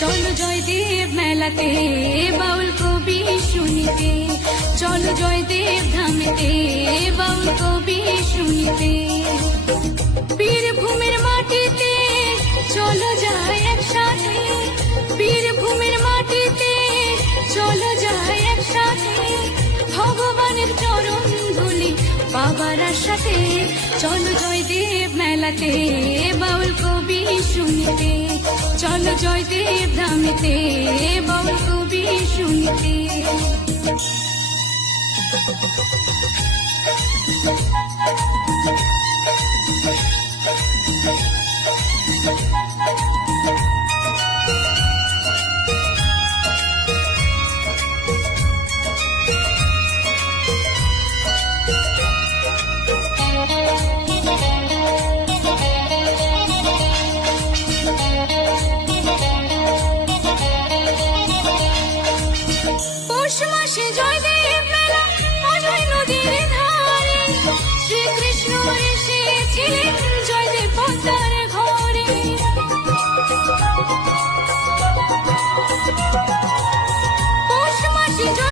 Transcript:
চলো জয়দেব মেলাতে বাউল কবি শুনিতে, চলো জয়দেব ধামেতে বাউল কবি শুনিতে। বীরভূমের মাটিতে চলো যায় একসাথে, বীরভূমের মাটিতে চলো যায় একসাথে, ভগবানের চরণ ধুলি বাবার সাথে। চলো জয়দেব মেলাতে বাউল কবি শুনিতে, চলো জয়দেব ধামেতে বাউল কবি শুনিতে।